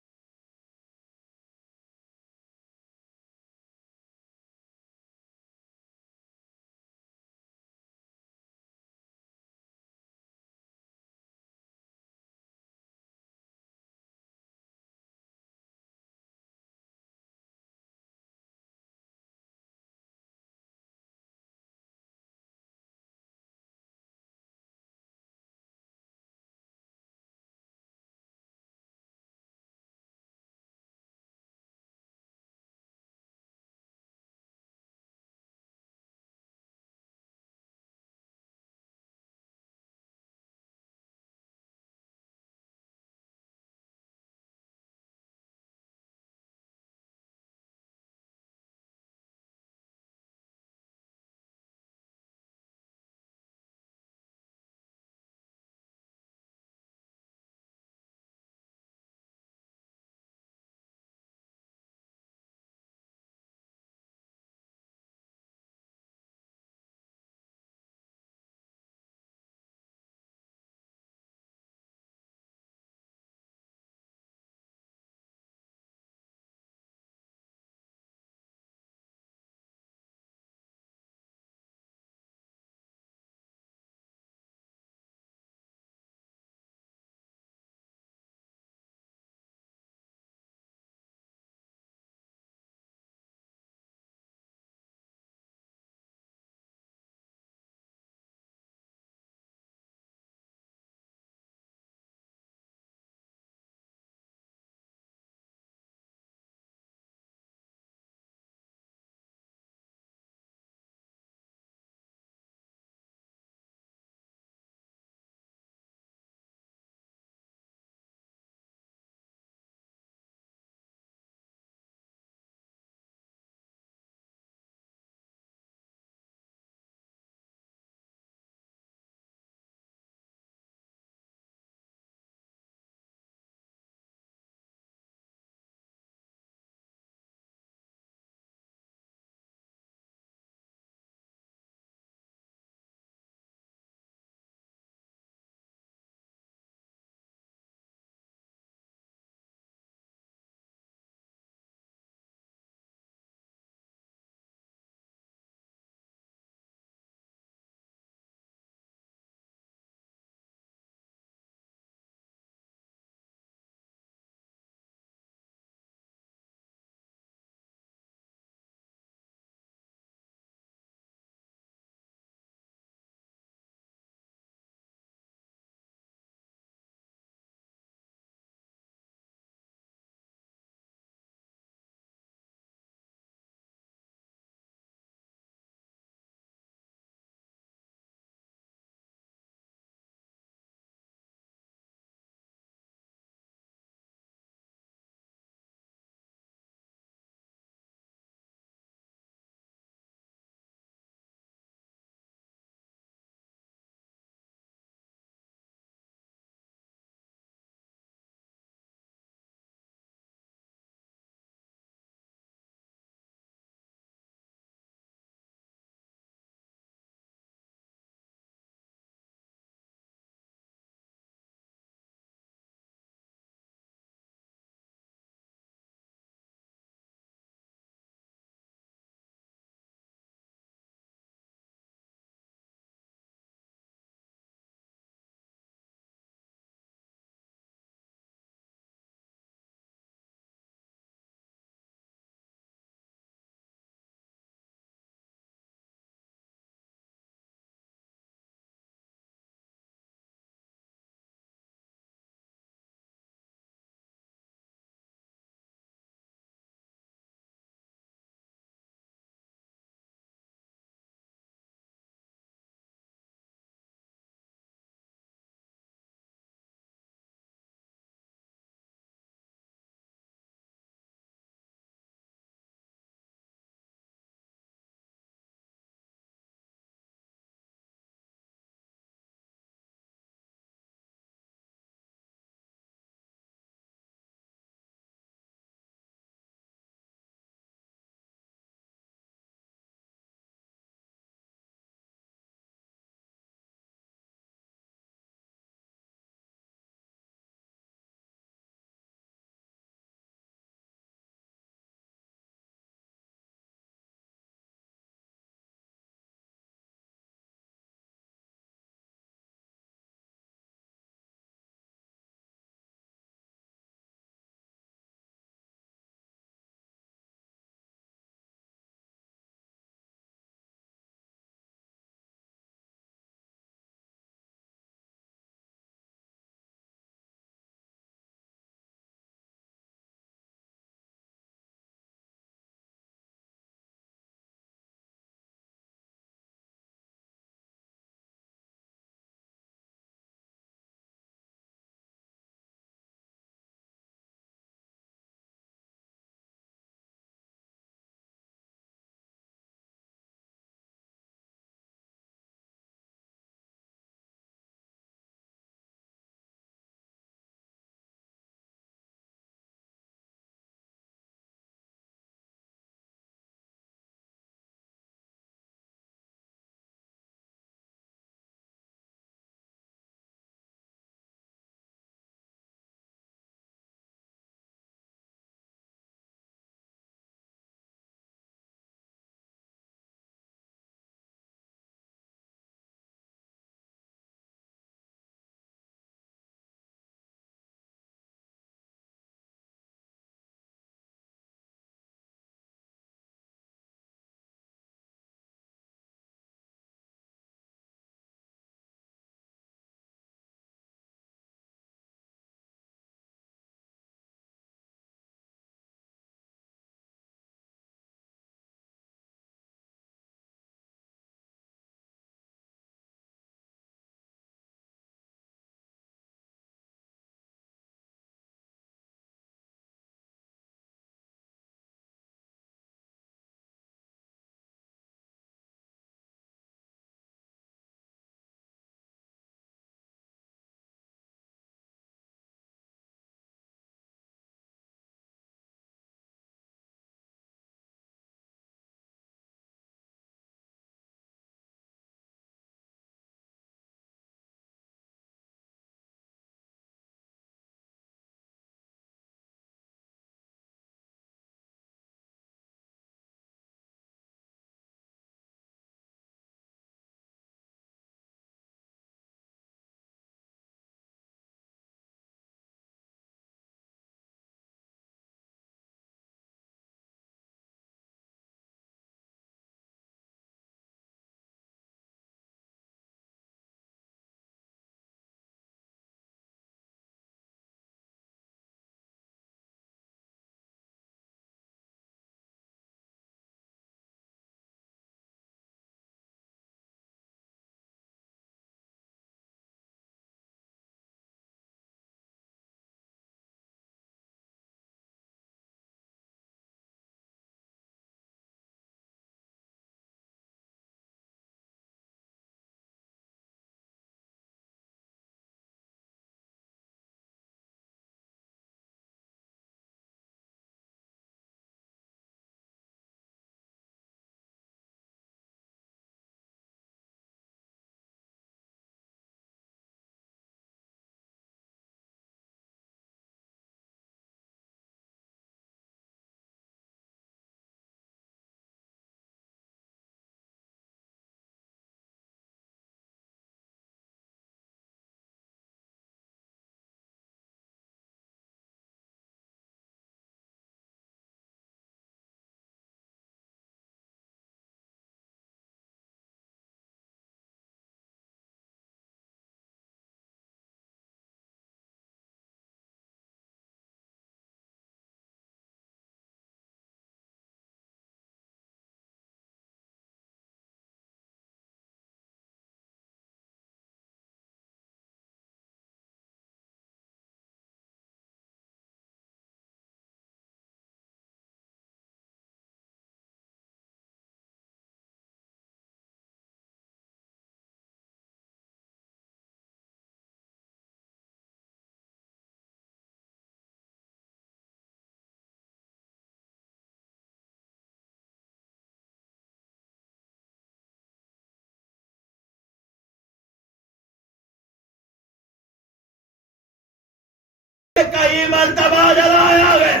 کئی مرتبہ جلایا گیا.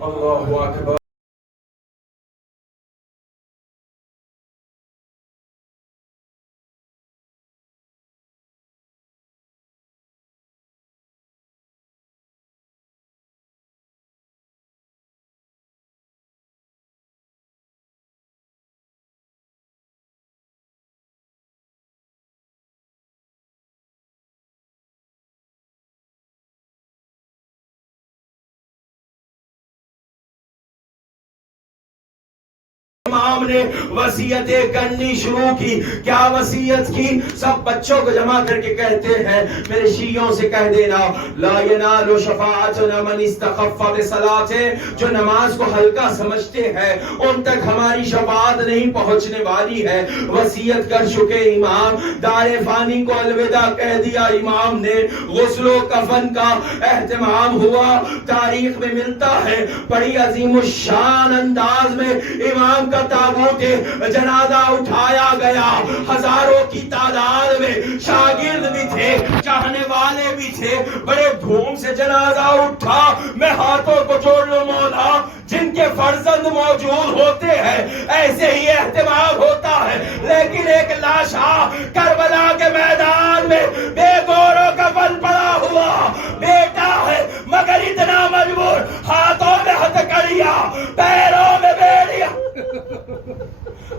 اللہ اکبر. امام نے وصیتیں کرنی شروع کی. کیا وصیت کی؟ سب بچوں کو جمع کر کے کہتے ہیں میرے شیعوں سے کہہ دینا لا ینال شفاعتنا من استخف بصلاۃ. جو نماز کو ہلکا سمجھتے ہیں ان تک ہماری شفاعت نہیں پہنچنے والی ہے. وصیت کر چکے امام. دار فانی کو الوداع کہہ دیا امام نے. غسل و کفن کا اہتمام ہوا. تاریخ میں ملتا ہے بڑی عظیم الشان انداز میں امام کا تابوت جنازہ اٹھایا گیا. ہزاروں کی تعداد میں شاگرد بھی تھے, چاہنے والے بھی تھے. بڑے دھوم سے جنازہ اٹھا. میں ہاتھوں کو جوڑ لوں مولا, جن کے فرزند موجود ہوتے ہیں ایسے ہی اہتمام ہوتا ہے. لیکن ایک لاشا کربلا کے میدان میں بے گور و کفن پڑا ہوا بیٹا ہے, مگر اتنا مجبور, ہاتھوں میں ہتھکڑیاں, پیروں میں بیڑیاں,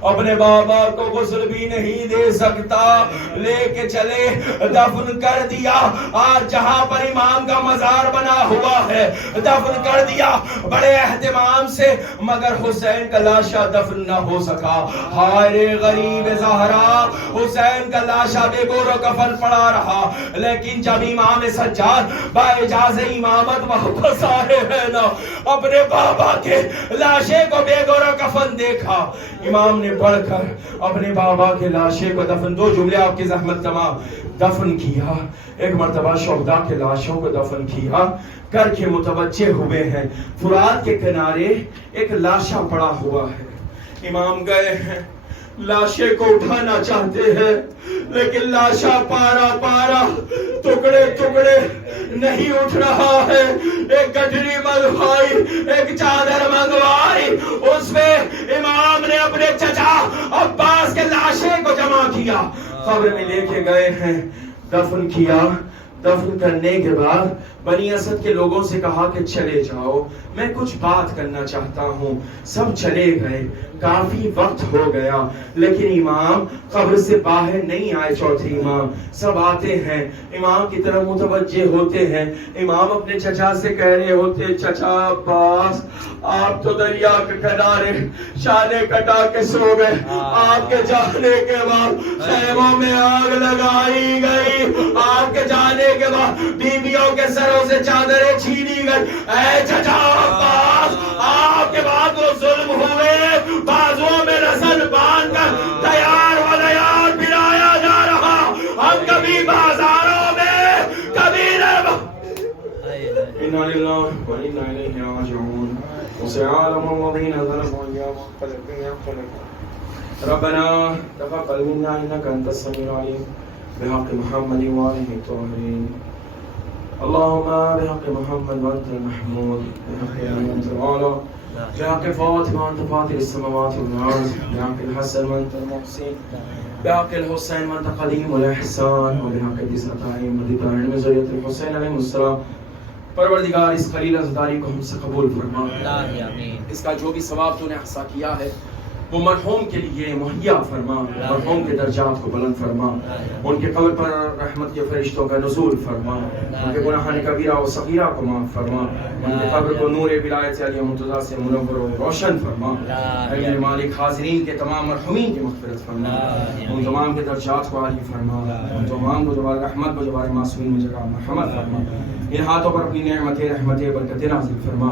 اپنے بابا کو غسل بھی نہیں دے سکتا. لے کے چلے, دفن کر دیا. آج جہاں پر امام کا مزار بنا ہوا ہے دفن کر دیا بڑے اہتمام سے, مگر حسین کا لاشا دفن نہ ہو سکا. ہائے غریب زہرا, حسین کا لاشا بے گور و کفن پڑا رہا. لیکن جب امام سجاد باجاز امامت واپس آئے ہیں نا, اپنے بابا کے لاشے کو بے گور و کفن دیکھا. امام نے بڑھ کر اپنے بابا کے لاشے کو دفن, 2 جملے آپ کی زحمت تمام, دفن کیا. ایک مرتبہ شہداء کے لاشوں کو دفن کیا کر کے متوجہ ہوئے ہیں فرات کے کنارے ایک لاشا پڑا ہوا ہے. امام گئے ہیں, لاشے کو اٹھانا چاہتے ہیں لیکن لاشا پارا پارا, ٹکڑے ٹکڑے, نہیں اٹھ رہا ہے. ایک گٹری منگوائی, ایک چادر منگوائی, اس میں امام نے اپنے چچا عباس کے لاشے کو جمع کیا, قبر میں لے کے گئے ہیں, دفن کیا. دفن کرنے کے بعد بنی اسد کے لوگوں سے کہا کہ چلے جاؤ, میں کچھ بات کرنا چاہتا ہوں. سب چلے گئے. کافی وقت ہو گیا لیکن امام قبر سے باہر نہیں آئے. چوتھے امام سب آتے ہیں, امام کی طرف متوجہ ہوتے ہیں. امام اپنے چچا سے کہہ رہے ہوتے, چچا عباس آپ تو دریا کے کنارے شانے کٹا کے سو گئے. آپ کے جانے کے بعد خیموں میں آگ لگائی گئی. آپ کے جانے کے بعد بیویوں کے سروں سے چادریں چھینی گئی. اے چچا عباس, آپ کے بعد وہ ظلم ہوئے, بازوؤں میں رسن باندھ کر تیار و نیار پھرایا جا رہا. ہم کبھی بازاروں میں, کبھی انا للہ و انا الیہ راجعون. وسيعلم الذين ظلموا ايام انقلبوا. ربنا تقبل منا انك انت السميع العليم بحق محمد وآله الطاهرين. اللهم بحق محمد وانت المحمود, بحق انت الأعلى, بحق فاطمة وانت فاطر السماوات والارض, بحق الحسن وانت المحسن, بحق الحسين وانت قديم الاحسان, وبحق ذاتهم وذكرهم من ذرية الحسين عليه السلام. پروردگار اس خلیل عزداری کو ہم سے قبول فرما. اس کا جو بھی ثواب تو نے احصا کیا ہے وہ مرحوم کے لیے مہیا فرما. مرحوم کے درجات کو بلند فرما. ان کے قبر پر رحمت کے فرشتوں کا نزول فرما. ان کے گناہان کبیرہ و صغیرہ کو معاف فرما. ان کے قبر کو نور ولایت علی مرتضیٰ سے منور و روشن فرما. اے میرے مالک, حاضرین کے تمام مرحومین کی مغفرت فرما. ان تمام کے درجات کو عالی فرما. ان تمام کو جوار رحمت و جوار معصومین میں جگہ مرحمت فرما. ان ہاتھوں پر اپنی نعمتیں رحمتیں برکتیں نازل فرما.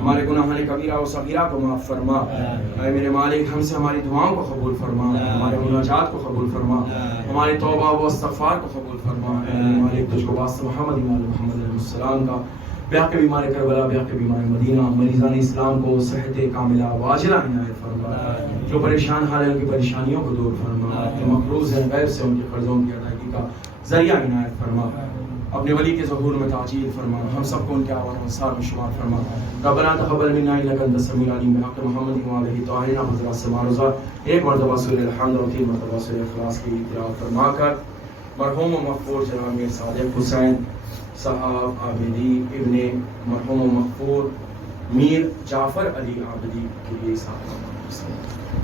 ہمارے گناہان کبیرہ و صغیرہ کو معاف فرما. اے میرے مالک, ہم سے ہماری دعاؤں کو قبول فرما. ہمارے مناجات کو قبول فرما. ہماری توبہ و استغفار کو قبول فرما. اے میرے مالک, تجھ کو واسطہ محمد علیہ السلام کا بحق بیمار کربلا, بحق بیمار مدینہ, مریضان اسلام کو صحت کاملہ واجلہ عنایت فرما. جو پریشان حال ہیں ان کی پریشانیوں کو دور فرما. جو مقروض ہیں غیب سے ان کے قرضوں کی ادائیگی کا ذریعہ عنایت فرما. اپنے ولی کے ظہور میں تعجیل فرما، ہم سب کو ان کے آوان انصار میں شمار فرما. ربنا تقبل منا انک انت السمیع العلیم بحق محمد وعلیہ الطاہرین حضرات سے معروضہ ایک مرتبہ سورہ الحمد اور 3 مرتبہ سورہ اخلاص کی تلاوت فرما کر مرحوم و مغفور جناب میر صادق حسین صاحب عابدی ابن مرحوم و مغفور میر جعفر علی عابدی کے لیے صاحب